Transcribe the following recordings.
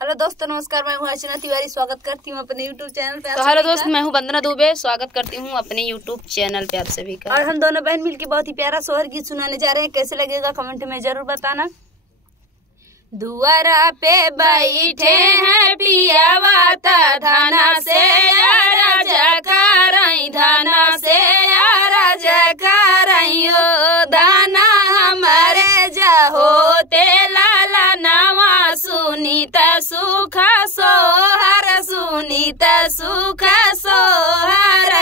Hello दोस्तों, नमस्कार। मैं हूँ अर्चना तिवारी, स्वागत करती हूँ अपने यूट्यूब चैनल पे। तो हेलो दोस्त, मैं हूँ वंदना दुबे, स्वागत करती हूँ अपने यूट्यूब चैनल पे आप सभी का। और हम दोनों बहन मिलकर बहुत ही प्यारा सोहर गीत सुनाने जा रहे हैं। कैसे लगेगा कमेंट में जरूर बताना। दुआरा पे बैठे हैं पियावा धाना से धाना से दाना हमारे जाहो तेला नवा सुनीता सुखा सोहर सुनीता सुखा सोहर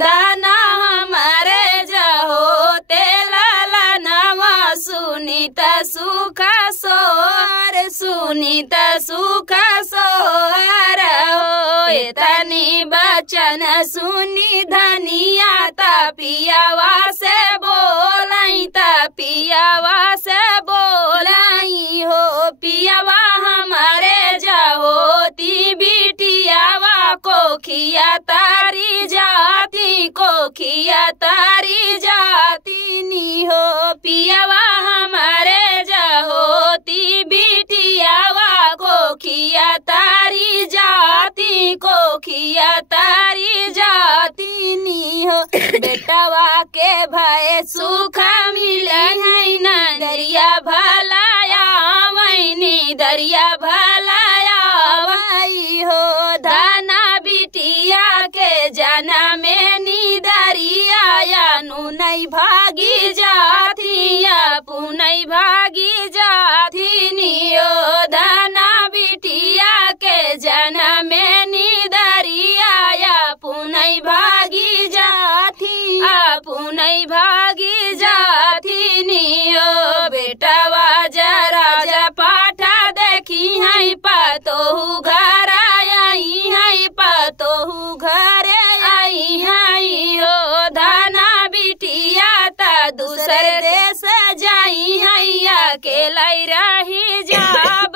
दाना हमारे जाहो तेला नवा सुनीता सुखा सोहर सुनीता सुखा सोहर तनी बचन सुनी धनिया पियावा से बोलाई पियावा से बोलाई हो पियावा हमारे जाहो ती बिटियावा को खिया तारी जाती को खिया तारी जाती नी हो पियावा हमारे जाहो ती बिटियावा को खिया तारी जाती को खिया तारी जाती नी हो बेटवा के भाई सुखा मिले है ना दरिया भलाया वैनी दरिया भलाया भाई हो धाना बिटिया के जाना में नी दरिया या नु नहीं भागी जाती या पुनई भागी जाती नी ओ धाना बिटिया के जाना में नी दरिया या पुनई भागी जाती आ पुनई भागी जाती नी ओ बेटवा जरा जा पाठा देखी है पतोहू घर आई है पतोहू घर आई है ओ धाना बिटिया ता दूसरे देश जाई है अकेला रही जा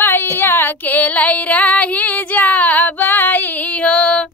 भैया अकेला रही जा भाई हो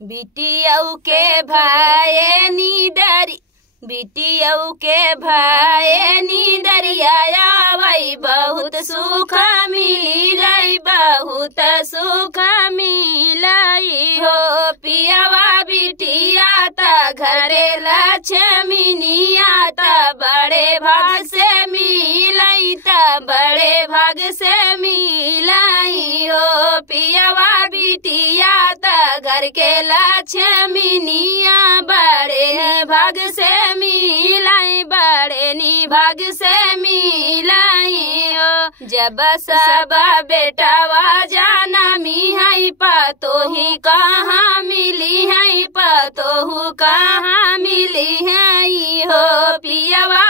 बिटियाऊ के भाई नीदरी बिटियाऊ के भाई नीदरिया भाई बहुत सुख मिली रही बहुत सुख मिलाई हो पियावा बिटिया ता घरे लक्ष्मीनिया ता बड़े भाग से मिलाई ता बड़े भाग से मिलाई हो पियावा बिटिया ता घर के लक्ष्मीनिया बड़े भाग से मिलाई बड़े नी भाग से मिलाई हो जब सब बेटावा जाना मी है पतोही कहाँ मिली है पतोहू कहाँ मिली है हो पियावा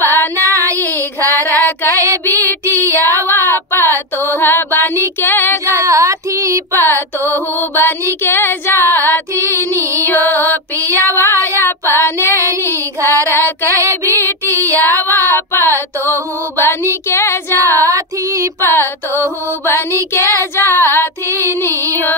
पनाई घर के बिटियावा पतोहा बन के जाती पतोहू बन के जाती नी हो पियावा पने नी घर के बिटियावा पतोहू बन के जाती पतोहू बन के जाती नी हो।